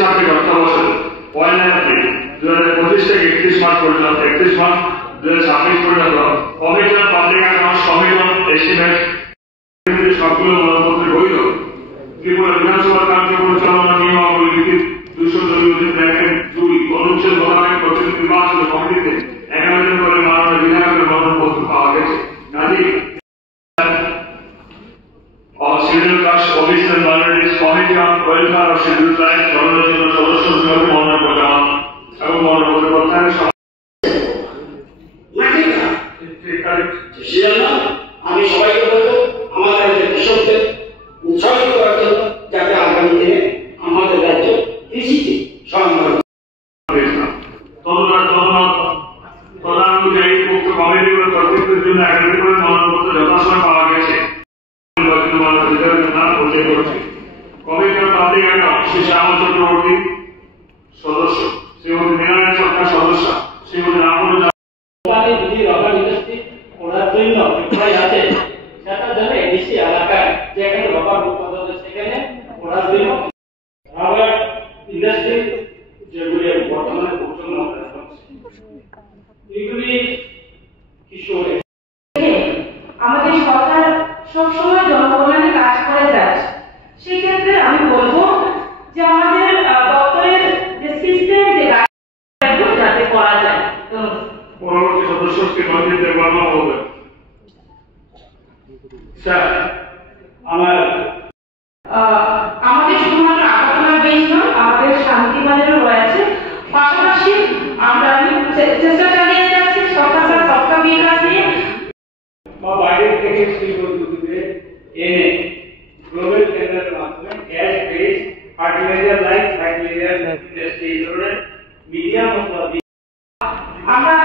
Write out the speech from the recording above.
ছাব্বিশ অর্থবছরে 1 এপ্রিল 2025 থেকে 31 মার্চ পর্যন্ত 2026 পর্যন্ত commission public accounts commission estimate সবগুলো মনোপত্র বৈধ। ত্রিপুরা বিধানসভা কার্য পরিচালনা নিয়মাবলী লিখিত 202 অনুচ্ছেদ মোতাবেক প্রতিনিধি নির্বাচন কমিটিতে 11 জন করে মাননীয় বিধায়কের মনোনয়নপত্র পাওয়া গেছে। কাজেই Scheduled Caste Obese and Minorities Committee on Welfare of Scheduled Tribes গঠনের জন্য সদস্য হিসেবে মনোনয়ন জানান এবং মনোনয়ন প্রত্যাহারের আমি সবাইকে বলবো আমাদের কৃষকদের উৎসাহিত করার জন্য যাতে আগামী দিনে আমাদের রাজ্য কৃষিতে স্বয়ংবর। প্রধানমন্ত্রী এই মুক্ত কমিটিগুলোর কর্তৃত্বের জন্য 11 করে মনোনয়নপত্র যথাসময় পাওয়া গেছে। কমিশন পাবলিক অ্যাকাউন্ট শ্রী শ্যামল চক্রবর্তী সদস্য, শ্রীমতী মীনারায়ণ সরকার সদস্য, শ্রীমতী রামমোহন যদি রবার ইন্ডাস্ট্রি করার জন্য প্রিপেয়ার আছে সেটা জানে এডিসি এলাকায় যেখানে রবার উৎপাদন হচ্ছে সেখানে করার জন্য রবার ইন্ডাস্ট্রি যেগুলি বর্তমানে প্রচলন হচ্ছে এগুলি কিশোর আমাদের সরকার সবসময় জনকল্যাণে কাজ করে যাচ্ছে। সেক্ষেত্রে আমি বলবো যে আমাদের দপ্তরের যে সিস্টেম যে যাতে করা যায়। পরবর্তী সদস্য শ্রী মঞ্জিত দেববর্মা বলবেন। স্যার আমাদের শুধুমাত্র আগাতলা বেঞ্চ নয়, আমাদের শান্তিবাজারও রয়েছে। পাশাপাশি আমরা চেষ্টা চালিয়ে যাচ্ছি সরকার সবকা বিকাশ নিয়ে বা বাইরে থেকে শিল্পোদ্যোগীদের এনে গ্লোবাল টেন্ডারের মাধ্যমে gas base fertiliser line fertiliser industry এই ধরনের মিডিয়াম আমরা